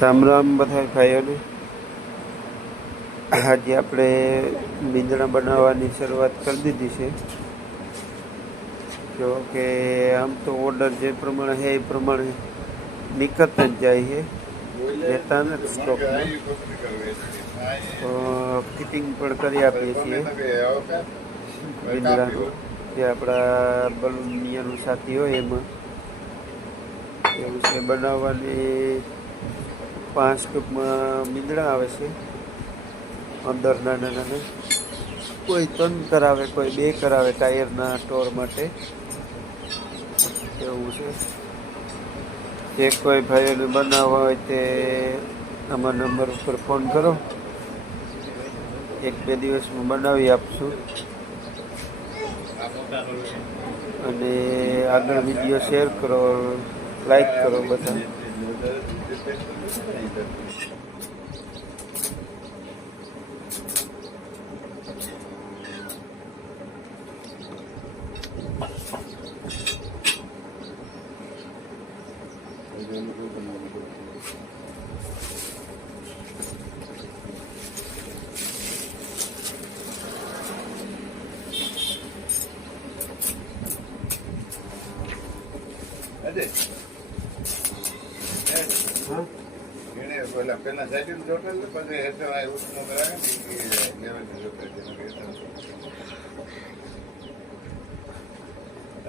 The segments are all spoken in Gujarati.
રામ રામ બધા ભાઈઓને. આજે આપણે મીંદડા બનાવવાની શરૂઆત કરી દીધી છે. જો કે આમ તો ઓર્ડર જે પ્રમાણે છે એ પ્રમાણે નીકળત જ જાય છે, રહેતા નથી સ્ટોકમાં. તો ફિટિંગ પણ કરી આપીએ છીએ મીંદડાનું, જે આપણા બલૂનિયાનું સાથી હોય એમાં. એવું છે બનાવવાની. 5 કપમાં મીંદડા આવે છે અંદર નાના નાના. કોઈ 3 કરાવે, કોઈ 2 કરાવે ટાયરના ટોર માટે. એવું છે. જે કોઈ ભાઈઓને બનાવવા હોય તે આમાં નંબર ઉપર ફોન કરો, 1-2 દિવસમાં બનાવી આપશું. અને આગળ વિડીયો શેર કરો, લાઈક કરો બધા. પેલા સાઈડ જોટેલ પછી હેઠળ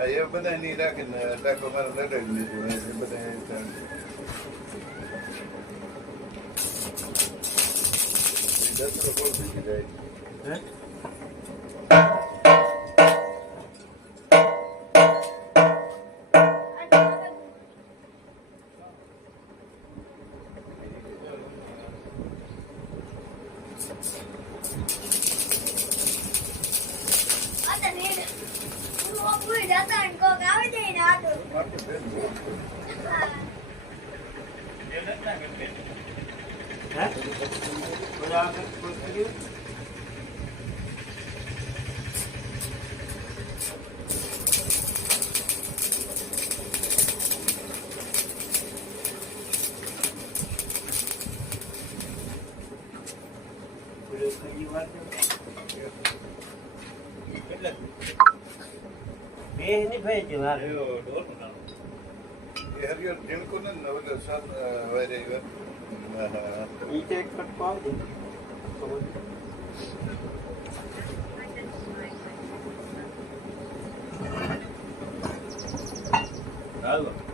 એ બધા નહીં રાખીને ટાકો મારે લડાવી લીધું એ બધા દસરો બહુ શીખી જાય. Hello.